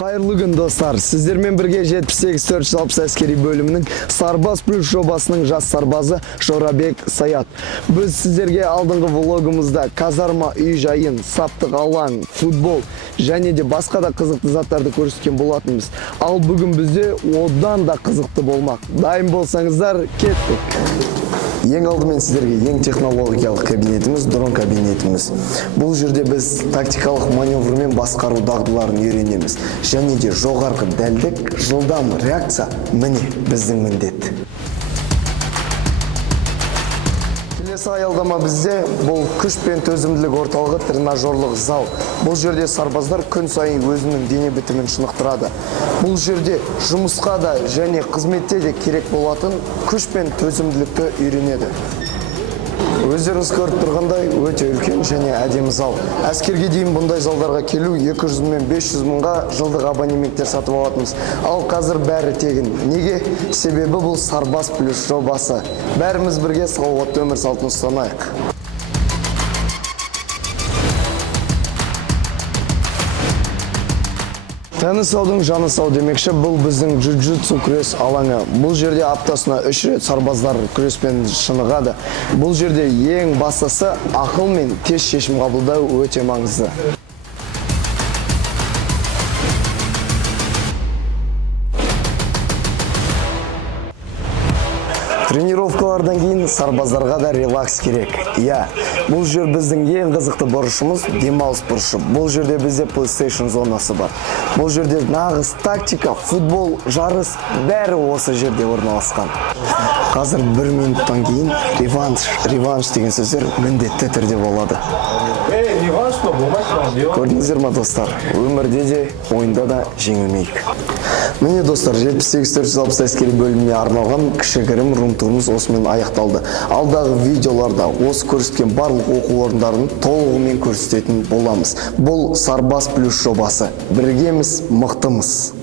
Қайырлы күн достар. Сіздермен бірге 78-460 әскери бөлімінің Сарбаз плюс жобасының жас сарбазы Жорабек Саят. Біз сіздерге алдыңғы влогымызда казарма үй-жайын, саптық алаң, футбол және де басқа да қызықты заттарды көрсеткен болатынбыз. Ал бүгін бізде одан да қызықты болмақ. Дайын болсаңыздар, кеттік. Ең алдымен сіздерге ең технологиялық кабинетіміз, дрон кабинетіміз. Бұл жерде біз тактикалық маневрмен басқару дағдыларын үйренеміз. Және де жоғарғы дәлдік, жылдам реакция міне біздің міндет. Келесі аялдама бізде бұл күш пен төзімділік орталығы тренажерлық зал. Бұл жерде сарбаздар күн сайын өзінің дене бітімін шынықтырады. Бұл жерде жұмысқа да және қызметте де керек болатын күш пен төзімділікті үйренеді. Өздеріңіз көріп тұрғандай өте үлкен және әдемі зал. Әскерге дейін бұндай залдарға келу 200 мен 500 мыңға жылдық абонементтер сатып алатынбыз. Ал қазір бәрі тегін. Неге? Себебі бұл Сарбаз плюс жобасы. Бәріміз бірге салауатты өмір салтын ұстанайық. Тәні саудың жаны сау демекші, бұл біздің джиу-джитсу күрес алаңы. Бұл жерде аптасына 3 рет сарбаздар күреспен шынығады. Бұл жерде ең бастысы ақыл мен тез шешім қабылдау өте маңызды. Тренировкалардан кейін сарбаздарға да релакс керек. Бұл жер біздің ең қызықты бұрышымыз, демалыс бұрышы. Бұл жерде бізде PlayStation зонасы бар. Бұл жерде нағыз тактика, футбол, жарыс бәрі осы жерде орналасқан. Қазір 1 минуттан кейін реванш деген сөздер міндетті түрде болады. Көрдіңіздер ма достар? Өмірде де, ойында да жеңілмейік. Міне достар, 78-460 әскери бөліміне арналған кішігірім румтурымыз осымен аяқталды. Алдағы видеоларда осы көрсеткен барлық оқу орындарын толығымен көрсететін боламыз. Бұл Сарбаз плюс жобасы. Біргеміз, мықтымыз.